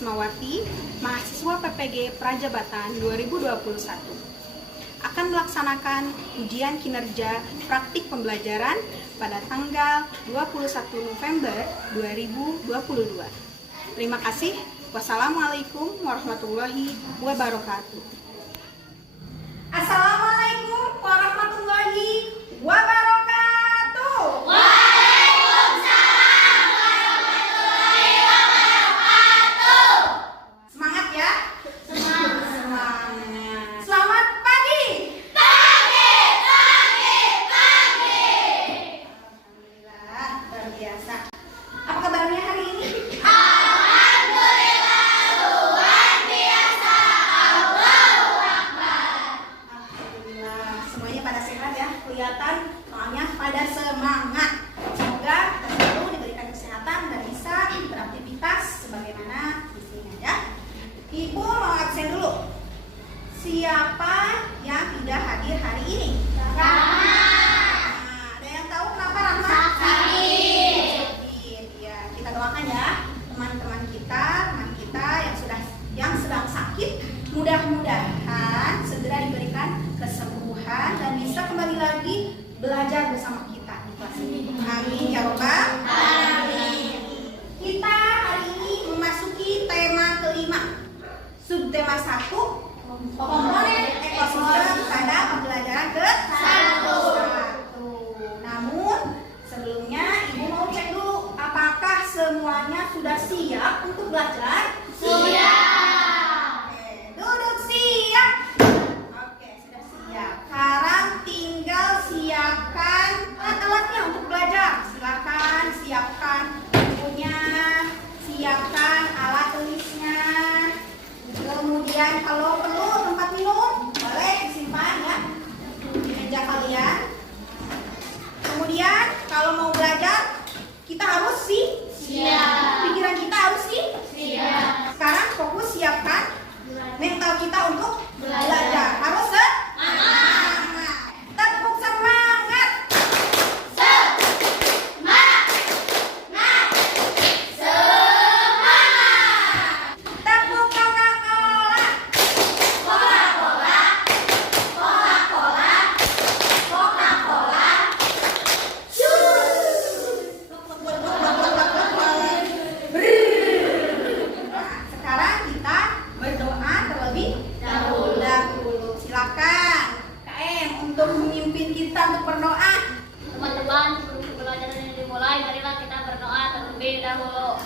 Rismawati, mahasiswa PPG Prajabatan 2021, akan melaksanakan ujian kinerja praktik pembelajaran pada tanggal 21 November 2022. Terima kasih. Wassalamualaikum warahmatullahi wabarakatuh. Assalamualaikum warahmatullahi wabarakatuh. Kelihatan soalnya pada semangat. Semoga kita selalu diberikan kesehatan dan bisa beraktivitas sebagaimana mestinya ya. Ibu mau absen dulu. Siapa yang tidak hadir hari ini? Ada yang tahu kenapa Rahma? Sakit. Ya, kita doakan ya teman-teman kita yang sedang sakit, mudah-mudahan segera diberikan kesembuhan dan bisa kembali lagi belajar bersama kita di kelas ini. Amin ya robbal alamin. Kita hari ini memasuki tema kelima, subtema 1, komponen ekosistem pada pembelajaran ke-1. Namun sebelumnya ibu mau cek dulu apakah semuanya sudah siap untuk belajar? Siap. Duduk siap. Sekarang tinggal siapkan alat-alatnya untuk belajar. Silakan siapkan bukunya, siapkan alat tulisnya. Kemudian kalau perlu tempat minum boleh disimpan ya di meja kalian. Kemudian kalau mau belajar kita harus siap. Pikiran kita harus siap. Sekarang fokus siapkan mental kita untuk belajar. Harus tepuk semangat. Tepuk Coca-Cola. Sekarang kita berdoa terlebih dahulu. Silakan KM untuk memimpin kita untuk berdoa. Teman-teman, sebelum pembelajaran ini dimulai, marilah kita berdoa terlebih dahulu.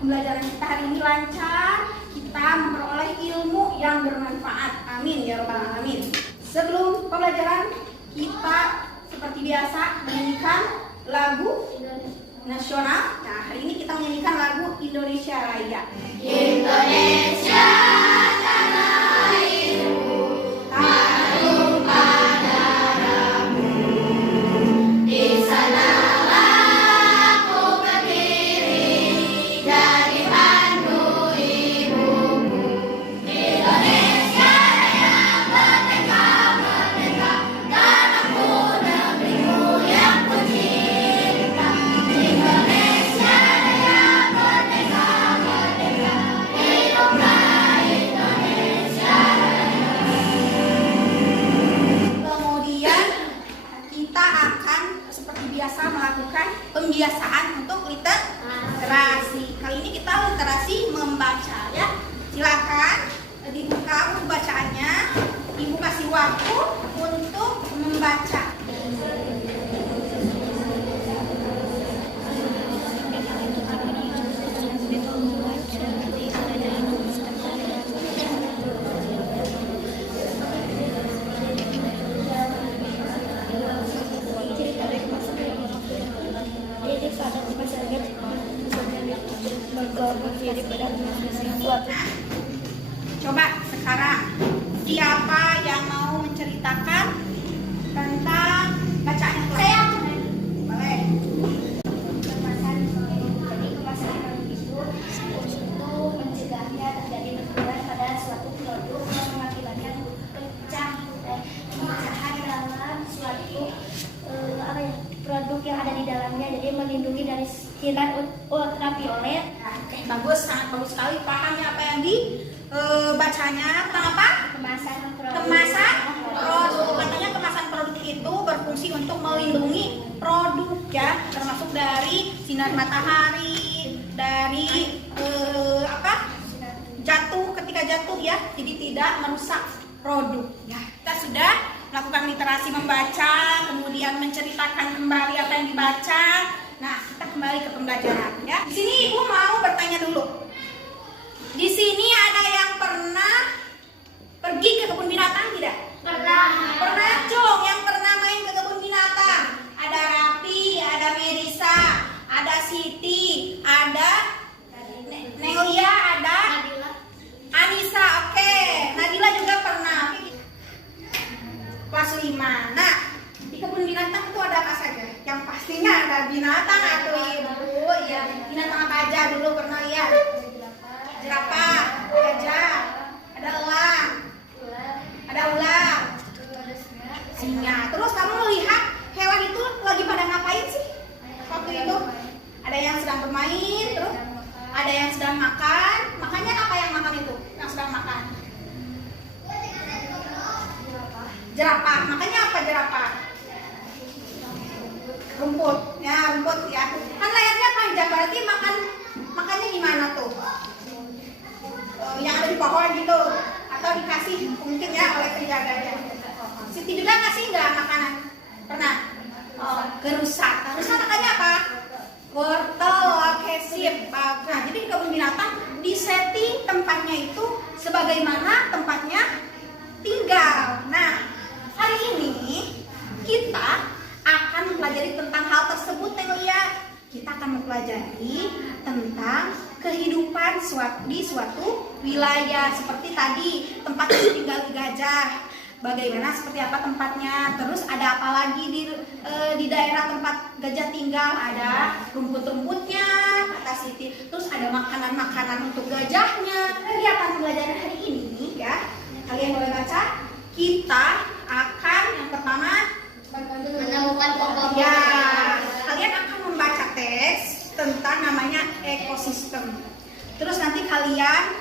Pembelajaran kita hari ini lancar, kita memperoleh ilmu yang bermanfaat. Amin ya robbal alamin. Sebelum pembelajaran kita seperti biasa menyanyikan lagu nasional. Nah, hari ini kita menyanyikan lagu Indonesia Raya. Indonesia tanah airku, harum pada darahmu. Di sana pembiasaan untuk literasi. Kali ini kita literasi membaca ya. Silakan dibuka buku bacaannya. Ibu kasih waktu untuk membaca. Coba sekarang siapa yang mau menceritakan tentang bacaan? Saya. Boleh. Jadi kemasan itu mencegahnya terjadi benturan pada suatu produk yang mengakibatkan pecahan dalam suatu produk yang ada di dalamnya, jadi melindungi dari sinar ultraviolet. Bagus, sangat bagus sekali pahamnya apa yang dibacanya. Tentang apa? Kemasan produk. Kemasan produk. Katanya kemasan produk itu berfungsi untuk melindungi produk ya, termasuk dari sinar matahari, dari jatuh ketika jatuh ya, jadi tidak merusak produk ya. Kita sudah melakukan literasi membaca, kemudian menceritakan kembali apa yang dibaca. Nah, kita kembali ke pembelajaran ya. Di sini Ibu mau bertanya dulu. Di sini ada yang pernah pergi ke kebun binatang tidak? Pernah. Pernah, Cung, yang pernah main ke kebun binatang. Ada Rapi, ada Melisa, ada Siti, ada Nelia, ada Anissa. Oke, Nadila juga pernah. Kelas 5. Nah, di kebun binatang itu ada apa saja? Yang pastinya ada binatang atau Ibu. Ya, binatang apa aja dulu pernah lihat? Jerapah, gajah, ada elang, ada ular, singa. Terus kamu melihat hewan itu lagi pada ngapain sih? Waktu itu ada yang sedang bermain, terus ada yang sedang makan. Makannya apa yang makan itu? Yang sedang makan? Jerapah. Makannya apa jerapah? Rumput. Ya, rumput ya. Kan layarnya panjang, berarti makannya gimana tuh? Yang ada di pohon gitu, atau dikasih mungkin ya oleh penjaganya. Siti juga ngasih nggak makanan? Pernah? Kerusak. Kerusak makannya apa? Wortel, oke sip. Nah, jadi di kebun binatang disetting tempatnya itu sebagaimana tempatnya tinggal. Nah, hari ini kita akan mempelajari tentang hal tersebut, Nelia. Kita akan mempelajari tentang kehidupan di suatu wilayah. Seperti tadi tempat tinggal gajah, bagaimana seperti apa tempatnya. Terus ada apa lagi di daerah tempat gajah tinggal? Ada rumput-rumputnya, kata Siti. Terus ada makanan-makanan untuk gajahnya. Kegiatan pembelajaran hari ini ya, kalian boleh baca. Kita akan yang pertama Menemukan pokok. ya, kalian akan membaca teks tentang namanya ekosistem. Terus nanti kalian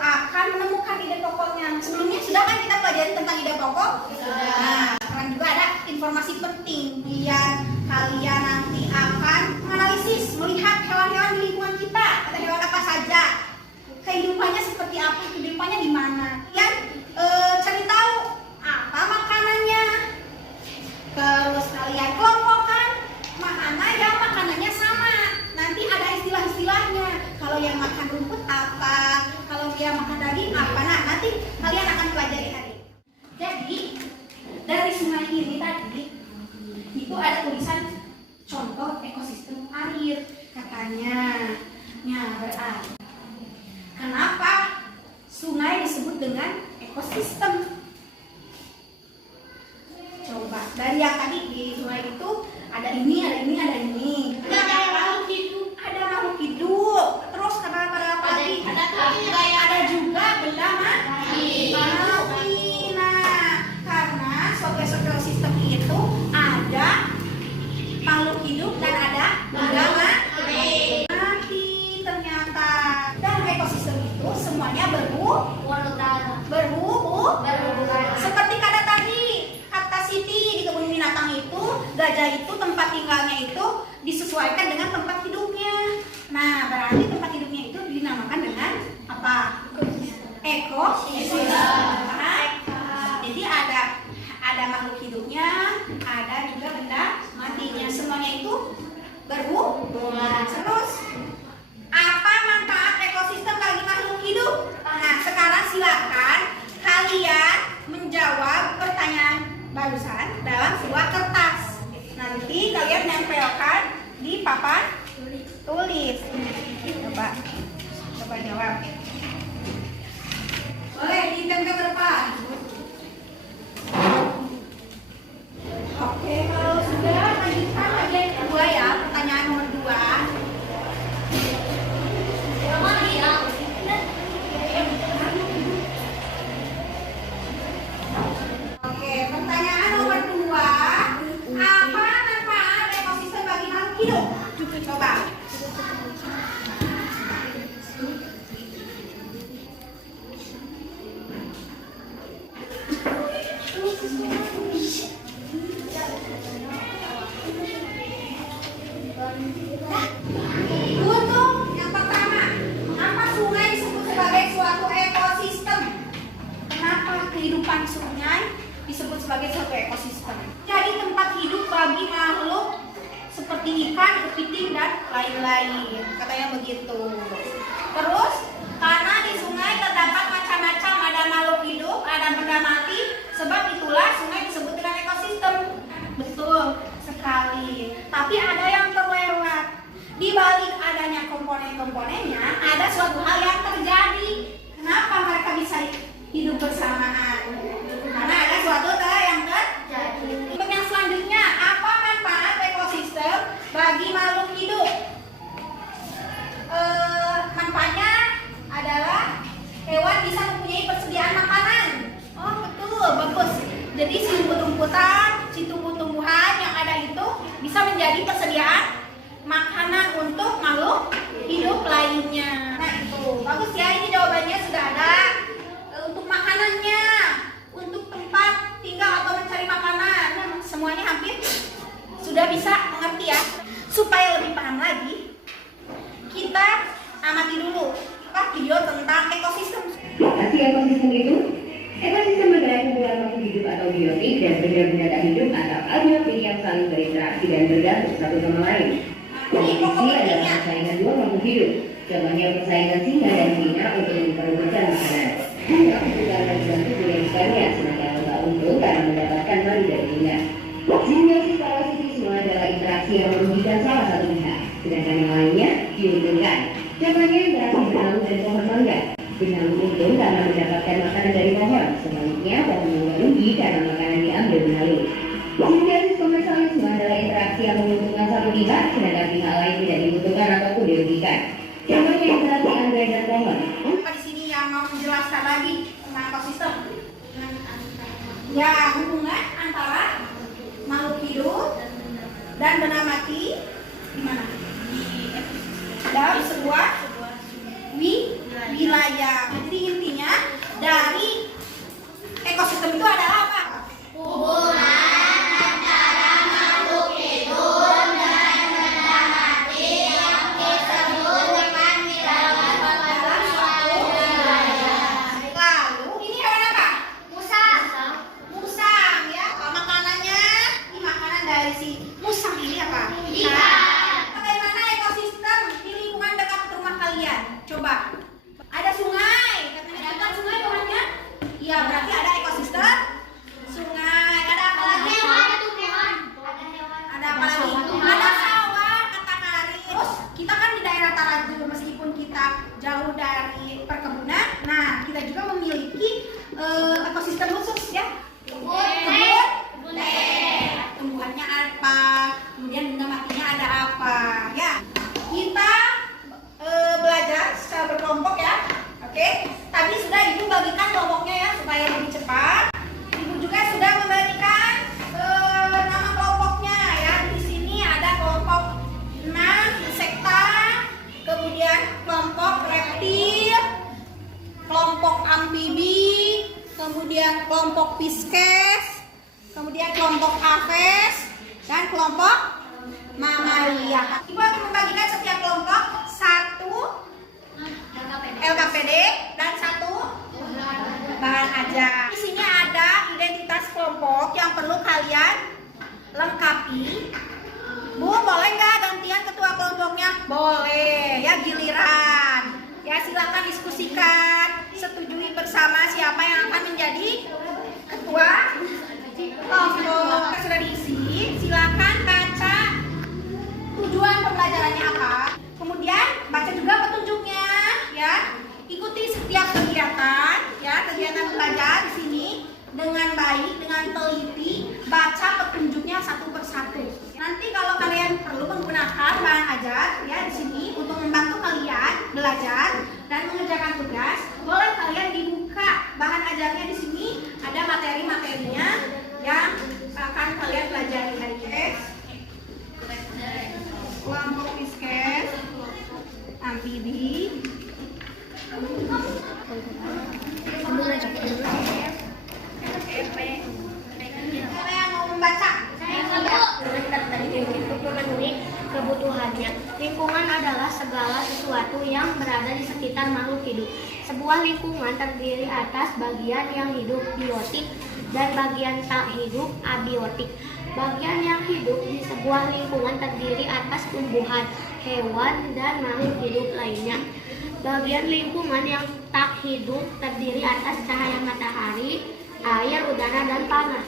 akan menemukan ide pokoknya. Sebelumnya sudah kan kita pelajari tentang ide pokok? Nah, sekarang juga ada informasi penting biar kalian nanti akan menganalisis, melihat hewan-hewan di lingkungan kita. Ada hewan apa saja? Kehidupannya seperti apa? Kehidupannya di mana? Kalian cari tahu apa makanannya. Terus kalian kelompokkan mana yang makanannya sama. Nanti ada istilah-istilahnya. Kalau yang makan rumput apa, kalau dia makan daging apa. Nah, nanti kalian akan pelajari hari ini. Jadi dari sungai ini tadi itu ada tulisan contoh ekosistem air katanya. Nah, berarti kenapa sungai disebut dengan ekosistem? Coba dari yang tadi di sungai itu ada ini, ada ini, ada ini. Ada makhluk hidup. Ada makhluk hidup. Terus ada apa lagi? Ada juga benda mati. Nah, karena suatu ekosistem itu ada makhluk hidup dan ada benda mati. Ternyata dalam ekosistem itu semuanya berhubungan. Seperti kata tadi, kata Siti, di kebun binatang itu gajah itu tempat tinggalnya itu disesuaikan dengan tempat hidupnya. Nah, berarti tempat hidupnya itu dinamakan dengan apa? Ekosistem. Jadi ada makhluk hidupnya, ada juga benda matinya. Semuanya itu berhubungan. Terus apa manfaat ekosistem bagi makhluk hidup? Nah, sekarang silakan kalian menjawab pertanyaan barusan dalam sebuah kertas. Nanti kalian nempelkan di papan tulis. Coba jawab. Boleh ditempel ke depan. Oke, kalau sudah lanjutkan bagian kedua ya, pertanyaan nomor 2. Oke, pertanyaan nomor 2. Apa manfaat ekosistem bagi makhluk hidup? Coba. Untuk yang pertama, kenapa sungai disebut sebagai suatu ekosistem? Kenapa kehidupan sungai disebut sebagai suatu ekosistem? Jadi tempat hidup bagi makhluk seperti ikan, kepiting, dan lain-lain. Katanya begitu. Terus, karena di sungai terdapat macam-macam, ada makhluk hidup, ada benda mati, sebab itulah sungai disebut dengan ekosistem. Betul sekali. Tapi ada yang terlewat. Di balik adanya komponen-komponennya, ada suatu hal yang terjadi. Kenapa mereka bisa hidup bersamaan? Karena ada suatu hal yang terjadi. Yang selanjutnya, apa manfaat ekosistem bagi makhluk hidup? Manfaatnya adalah hewan bisa mempunyai persediaan makanan. Oh betul, bagus. Jadi si rumput-rumputan, si tumbuh-tumbuhan yang ada itu bisa menjadi persediaan makanan untuk makhluk hidup lainnya. Nah itu, bagus ya, ini jawabannya sudah ada. Untuk makanannya, untuk tempat tinggal atau mencari makanan, semuanya hampir sudah bisa mengerti ya. Supaya lebih paham lagi, kita amati dulu video tentang ekosistem. Lokasi ekosistem itu, ekosistem adalah kumpulan makhluk hidup atau biotik dan benda-benda tak hidup atau albiopik yang saling berinteraksi dan bergantung satu sama lain. Kompetisi adalah persaingan dua makhluk hidup. Contohnya persaingan singa dan singa untuk memperebutkan makanan. Singa untuk karena dibantu genetikanya, sedangkan lebah untung karena mendapatkan madu dari singa. Simbiosis parasitisme adalah interaksi yang merugikan salah satu pihak, sedangkan yang lainnya diuntungkan. Contohnya interaksi benalu dan pohon mangga. Benalu untung karena mendapatkan makanan dari pohon, sebaliknya pohon mangga rugi karena makanan diambil benalu. Simbiosis komersialisme adalah interaksi yang menguntungkan satu pihak, sedangkan pihak lain tidak diuntungkan ataupun dirugikan. Contohnya interaksi anggrek dan pohon. Apa di sini yang mau menjelaskan lagi tentang ekosistem? Ya, hubungan antara makhluk hidup dan benda mati di mana? Dalam sebuah wilayah. Jadi intinya dari ekosistem itu adalah apa? Hubungan antara makhluk hidup dan benda mati yang disebut dengan terdapat dalam suatu wilayah. Lalu ini hewan apa? Musang. Musang ya. Makanannya ini makanan dari si musang ini apa? Ikan. Bagaimana ekosistem di lingkungan dekat rumah kalian? Coba. Ada sungai. Katanya bukan sungai bukannya? Iya, berarti ada ekosistem sungai. Ada apa lagi? Ada apa lagi? Ada sawah, kata Karin. Terus kita kan di daerah Taraju, meskipun kita jauh dari perkebunan, nah kita juga memiliki ekosistem khusus ya. Kebun teh. Tumbuhannya apa? Kemudian benda matinya ada apa? Ya, kita belajar secara berkelompok ya. Oke. Tadi sudah Ibu bagikan kelompoknya ya supaya lebih cepat. Ibu juga sudah membagikan nama kelompoknya ya. Di sini ada kelompok 6 insekta, kemudian kelompok reptil, kelompok amfibi, kemudian kelompok pisces, kemudian kelompok aves, dan kelompok mamalia. Ibu akan membagikan setiap kelompok 1 LKPD dan 1 bahan ajar. Di sini ada identitas kelompok yang perlu kalian lengkapi. Bu, boleh nggak gantian ketua kelompoknya? Boleh, ya giliran. Ya silakan diskusikan, setujui bersama siapa yang akan menjadi ketua kelompok. Sudah diisi, silakan baca tujuan pembelajarannya apa. Kemudian baca juga petunjuknya, ya. Ikuti setiap kegiatan, ya, kegiatan belajar di sini dengan baik, dengan teliti, baca petunjuknya satu persatu. Nanti kalau kalian perlu menggunakan bahan ajar, ya, di sini untuk membantu kalian belajar dan mengerjakan tugas, boleh kalian dibuka bahan ajarnya di sini. Ada materi-materinya yang akan kalian pelajari hari ini. Kelompok fiskes, amfibi. Siapa yang mau membaca? Memenuhi kebutuhannya. Lingkungan adalah segala sesuatu yang berada di sekitar makhluk hidup. Sebuah lingkungan terdiri atas bagian yang hidup biotik dan bagian tak hidup abiotik. Bagian yang hidup di sebuah lingkungan terdiri atas tumbuhan, hewan, dan makhluk hidup lainnya. Bagian lingkungan yang tak hidup terdiri atas cahaya matahari, air, udara, dan panas.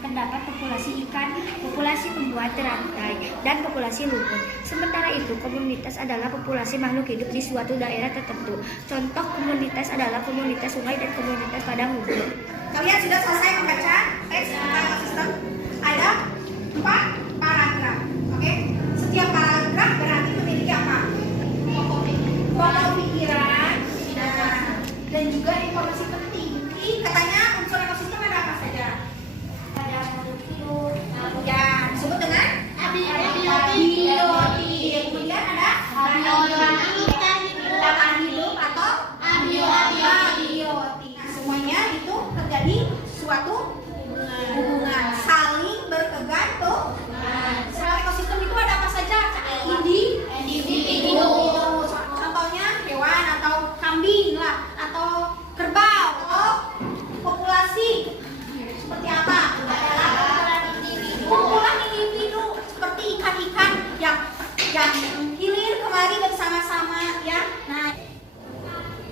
Terdapat populasi ikan, populasi tumbuhan teratai, dan populasi lumpur. Sementara itu, komunitas adalah populasi makhluk hidup di suatu daerah tertentu. Contoh komunitas adalah komunitas sungai dan komunitas padang rumput. Kalian sudah selesai membaca teks tentang ekosistem? Ada 4 paragraf. Oke? Setiap paragraf berarti memiliki apa? Pokok pikiran, dan juga informasi penting. Katanya unsur ekosistem ada apa saja? Ada makhluk hidup, Ya, disebut dengan abiotik. Kemudian ada tahan hidup atau abiotik. Nah, semuanya itu terjadi suatu hubungan saling berkegantung. Secara ekosistem itu ada apa saja? Individu. Contohnya hewan atau kambing lah, atau kerbau, atau populasi seperti apa? Kumpulan individu seperti ikan-ikan yang hilir kemari bersama-sama, ya. Nah,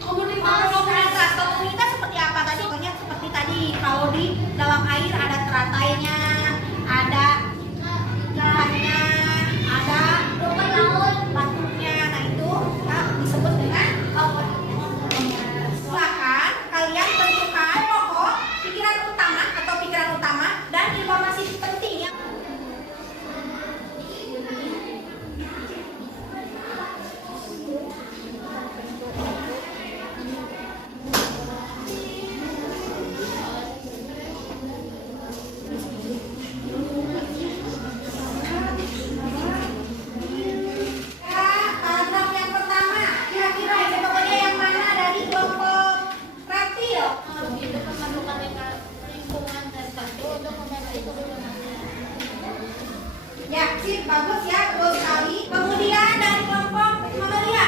komunitas seperti apa tadi? Pokoknya seperti tadi, kalau di dalam air ada teratainya, ada ikannya, ada rumput laut, batuknya. Nah, itu disebut dengan komunitas. Silakan kalian tentukan pokok pikiran utama atau pikiran utama dan informasi penting yang paragraf yang pertama, kira-kira ini pokoknya yang mana dari kelompok reptil? Ya, sip, bagus ya, betul sekali. Kemudian dari kelompok mamalia.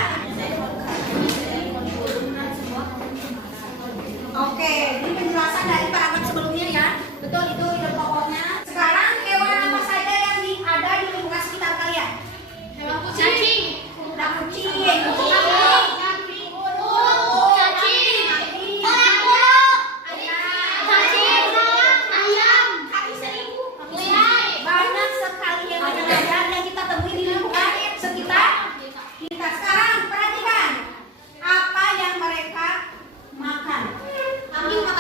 Oke, ini penjelasan dari paragraf sebelumnya ya. Betul, itu ide pokoknya. Sekarang hewan apa saja yang ada di lingkungan sekitar kalian? Cacing. Udah kucing. Banyak sekali hewan yang ada yang kita temui di lingkungan sekitar kita. Sekarang perhatikan apa yang mereka makan. Kambing makan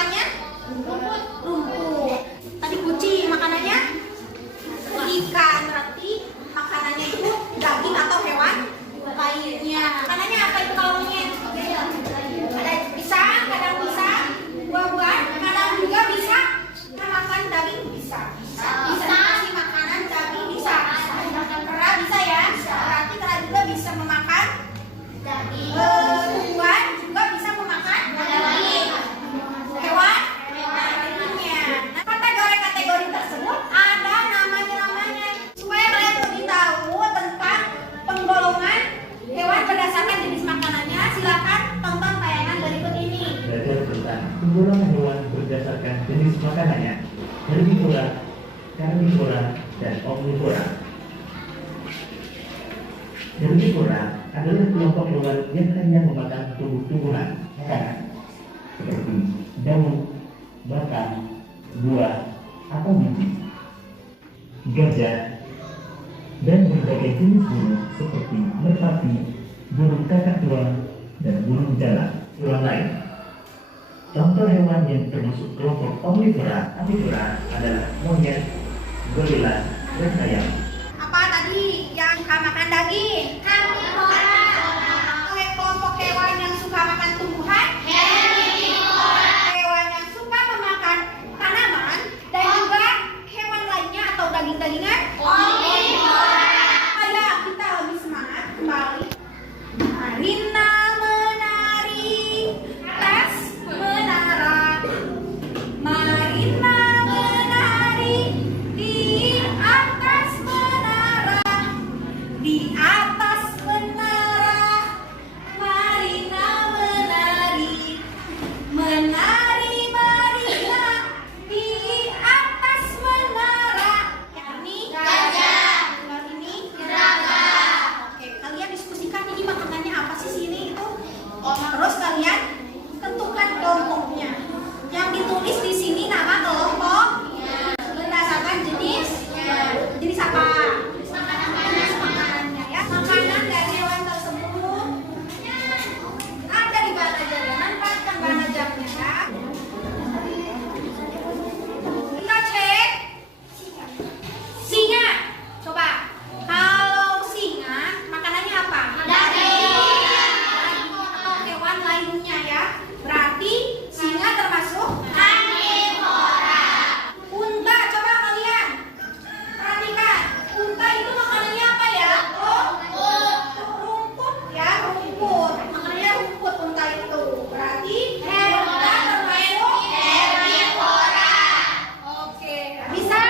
karnivora, dan omnivora. Herbivora adalah kelompok hewan yang hanya memakan tumbuh-tumbuhan, seperti daun, batang, buah, atau biji. Gajah dan berbagai jenis burung seperti merpati, burung kakak tua, dan burung jalak. Hewan lain. Contoh hewan yang termasuk kelompok omnivora adalah monyet, gorila, dan ayam. Apa tadi yang makan daging? Karnivora. Kelompok hewan yang suka makan tumbuhan? Herbivora. Hewan yang suka memakan tanaman dan juga hewan lainnya atau daging-dagingan? Omnivora. Ayo kita lebih semangat kembali. Marina menari, tes menara. Marina menari di atas menara. Di atas menara, Marina menari. Menari Marina di atas menara. Yang ini gajah. Yang ini serangga. Oke, kalian diskusikan ini makanannya apa sih sini itu. Terus kalian tentukan kelompoknya. Yang ditulis di sini nama kelompok berdasarkan jenis. Jenis apa? Jenis makanannya ya. Makanan dari hewan tersebut ada di mana jamnya? Manfaatkan mana jamnya ya. Kita cek singa. Coba kalau singa makanannya apa? Daging atau hewan lainnya ya. Berarti singa termasuk karnivora. Unta, coba kalian perhatikan. Unta itu makanannya apa ya? Rumput ya, rumput. Makanannya rumput unta itu. Berarti unta termasuk herbivora. Oke, bisa?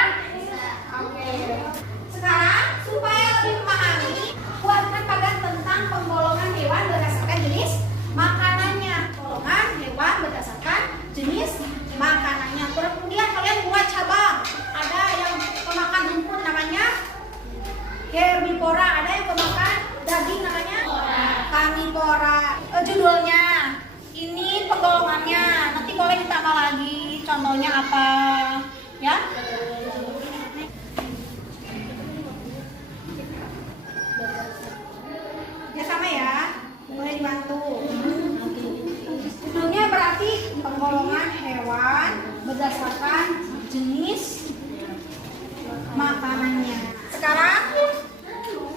Oke. Sekarang supaya lebih memahami, buatkan pagar tentang penggolongan hewan berdasarkan jenis makanannya. Golongan hewan berdasarkan jenis makanannya. Kemudian kalian buat cabang. Ada yang pemakan rumput namanya herbivora, ada yang pemakan daging namanya karnivora. Judulnya ini penggolongannya. Nanti boleh ditambah lagi. Contohnya apa? Ya. Ya sama ya. Boleh dibantu. Judulnya berarti penggolongan hewan berdasarkan jenis makanannya. Sekarang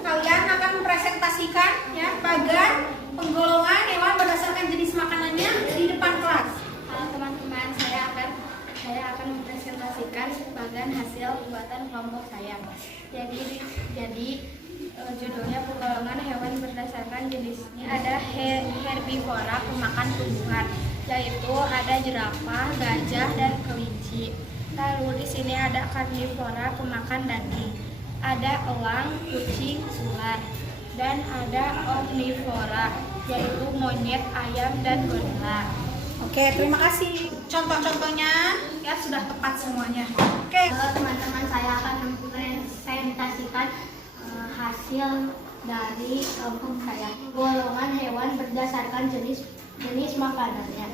kalian akan mempresentasikan ya pagar penggolongan hewan berdasarkan jenis makanannya di depan kelas. Halo teman-teman, saya akan mempresentasikan sebagian hasil buatan kelompok saya. Jadi judulnya penggolongan hewan berdasarkan jenisnya ada herbivora, pemakan tumbuhan, yaitu ada jerapah, gajah, dan kelinci. Lalu di sini ada karnivora, pemakan daging, ada elang, kucing, ular, dan ada omnivora, yaitu monyet, ayam, dan gorila. Oke, terima kasih. Contoh-contohnya ya sudah tepat semuanya. Oke. Teman-teman, saya akan mempresentasikan hasil dari kelompok saya. Golongan hewan berdasarkan jenis makanannya.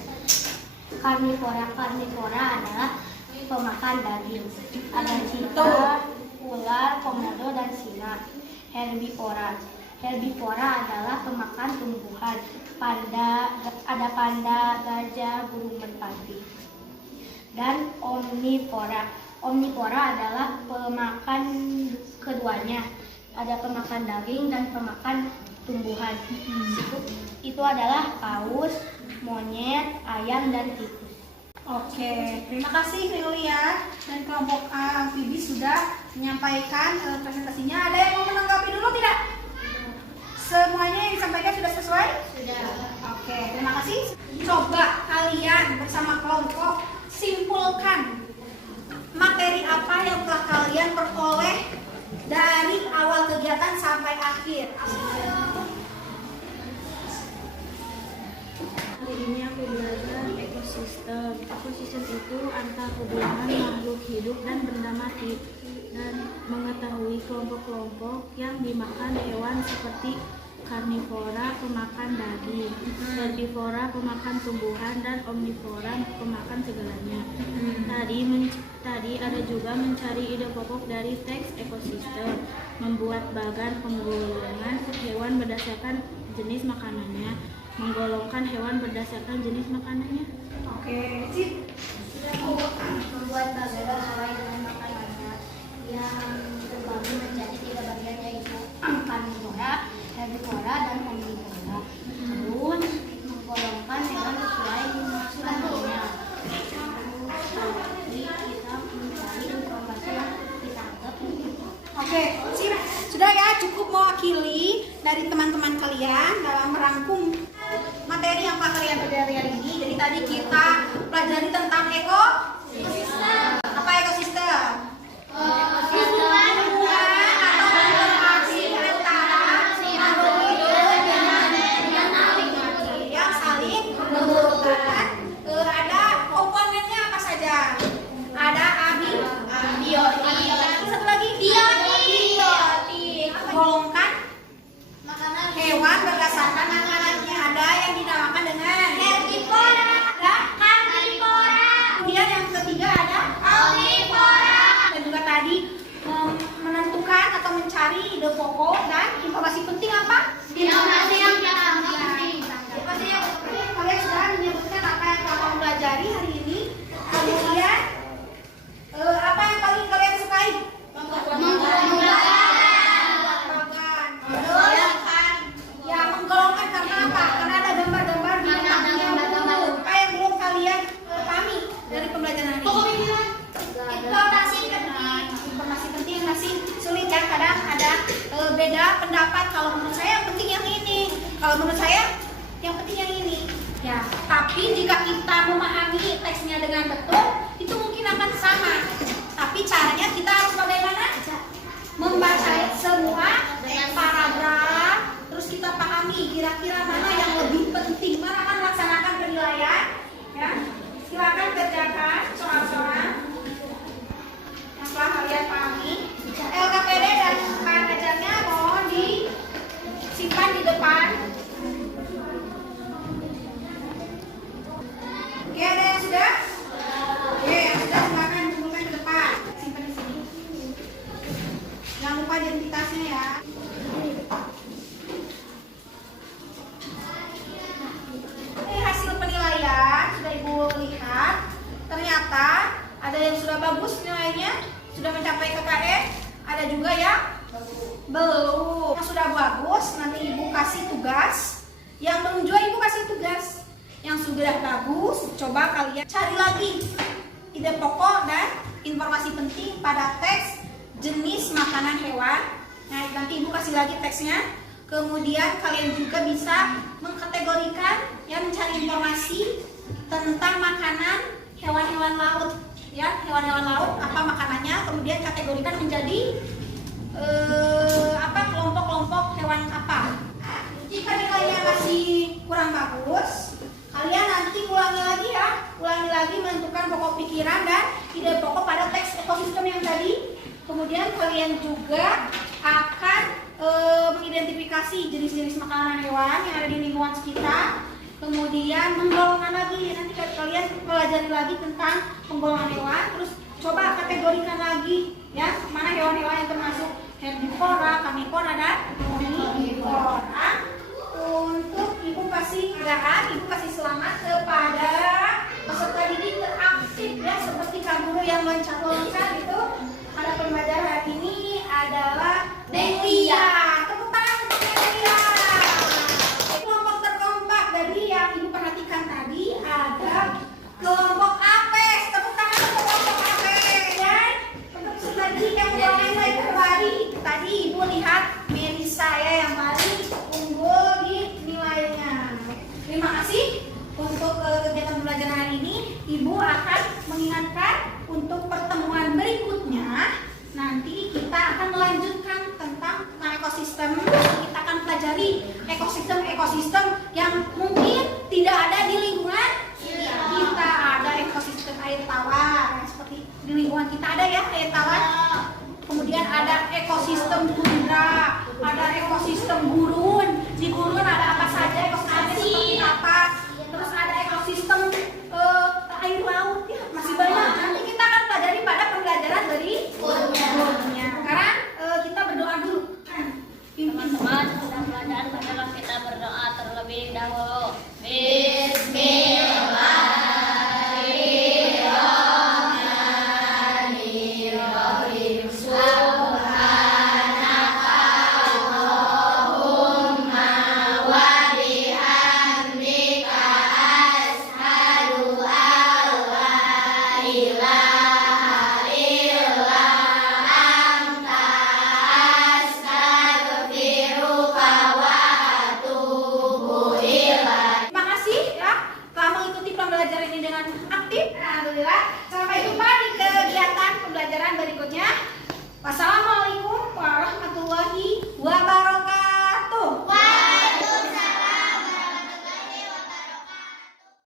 Karnivora adalah pemakan daging. Ada cita, ular, komodo, dan singa. Herbivora adalah pemakan tumbuhan. Ada panda, gajah, burung merpati. Dan omnivora adalah pemakan keduanya. Ada pemakan daging dan pemakan tumbuhan. Itu adalah paus, monyet, ayam, dan tikus. Oke, terima kasih Rilia dan kelompok amfibi sudah menyampaikan presentasinya. Ada yang mau menanggapi dulu tidak? Semuanya yang disampaikan sudah sesuai? Sudah. Oke, terima kasih. Coba kalian bersama kelompok simpulkan materi apa yang telah kalian peroleh dari awal kegiatan sampai akhir. Hari ini aku belajar ekosistem ekosistem. Ekosistem itu antar hubungan makhluk hidup dan benda mati, dan mengetahui kelompok-kelompok yang dimakan hewan seperti karnivora pemakan daging, herbivora pemakan tumbuhan, dan omnivora pemakan segalanya. Tadi ada juga mencari ide pokok dari teks ekosistem, membuat bagan penggolongan hewan berdasarkan jenis makanannya, menggolongkan hewan berdasarkan jenis makanannya. Oke, sip. Membuat bagan sesuai dengan makanannya yang terbagi menjadi 3 bagian, yaitu karnivora, herbivora, dan omnivora. Terus menggolongkan hewan sesuai makanannya. Jadi kita mencari informasi yang kita anggap penting. Oke, sip. Sudah ya, cukup mewakili dari teman-teman kalian dalam merangkum materi yang Pak kalian pelajari hari ini. Jadi tadi kita pelajari tentang ekosistem. Apa ekosistem? Hubungan atau interaksi antara makhluk hidup yang saling membutuhkan. Ada komponennya apa saja? Ada abiotik. Satu lagi biotik. Golongkan hewan berdasarkan makanannya. Ada yang dinamakan dengan herbivora, ada karnivora. Kemudian yang ketiga ada omnivora. Dan juga tadi menentukan atau mencari ide pokok dan informasi penting apa? Informasi yang penting. Informasi yang penting. Kalian sudah menyebutkan apa yang kalian pelajari hari ini. Kemudian apa yang paling kalian sukai? Ya, menggolongkan karena apa? Karena ada gambar-gambar di dalamnya. Apa yang belum kalian pahami dari pembelajaran hari ini? Informasi penting masih sulit ya. Kadang ada beda pendapat. Kalau menurut saya yang penting yang ini. Kalau menurut saya yang penting yang ini. Ya, tapi jika kita memahami teksnya dengan betul, itu mungkin akan sama. Tapi caranya kita harus bagaimana? Membaca semua paragraf, terus kita pahami kira-kira mana yang lebih penting, mana akan melaksanakan penilaian. Ya, silakan kerjakan soal-soal yang telah kalian pahami. LKPD dan bahan ajarnya mohon disimpan di depan. Oke, ada yang sudah? Oke, yang sudah silakan kumpulkan ke depan. Simpan di sini. Jangan lupa identitasnya ya. Ini hasil penilaian sudah Ibu lihat. Ternyata ada yang sudah bagus nilainya, sudah mencapai KKM. Ada juga yang belum. Yang sudah bagus nanti Ibu kasih tugas. Yang belum juga Ibu kasih tugas. Yang sudah bagus, coba kalian cari lagi ide pokok dan informasi penting pada teks jenis makanan hewan. Nah, nanti Ibu kasih lagi teksnya. Kemudian kalian juga bisa mengkategorikan, ya, mencari informasi tentang makanan hewan-hewan laut, ya, hewan-hewan laut apa makanannya. Kemudian kategorikan menjadi kelompok-kelompok hewan apa. Jika nilainya masih kurang bagus, kalian nanti ulangi lagi ya, ulangi lagi menentukan pokok pikiran dan ide pokok pada teks ekosistem yang tadi. Kemudian kalian juga akan mengidentifikasi jenis-jenis makanan hewan yang ada di lingkungan sekitar. Kemudian menggolongkan lagi, nanti kalian pelajari lagi tentang penggolongan hewan. Terus coba kategorikan lagi, ya, mana hewan-hewan yang termasuk herbivora, karnivora, dan omnivora. Untuk Ibu kasih gerakan, Ibu kasih selamat kepada peserta didik teraktif, ya, seperti Kak Guru yang loncat-loncat itu. Pada pembelajaran hari ini adalah Delia. Tepuk tangan untuk Delia. Kelompok terkompak dari yang Ibu perhatikan tadi ada kelompok APES. Tepuk tangan untuk kelompok APES. Dan untuk peserta didik yang mulai terbaik, tadi Ibu lihat Melisa ya yang paling unggul di nilainya. Terima kasih untuk kegiatan pembelajaran hari ini. Ibu akan mengingatkan untuk pertemuan berikutnya. Nanti kita akan melanjutkan tentang ekosistem. Kita akan pelajari ekosistem-ekosistem yang mungkin tidak ada di lingkungan kita. ekosistem tundra, ada ekosistem gurun. Di gurun ada apa saja? Ekosistemnya seperti apa? Terus ada ekosistem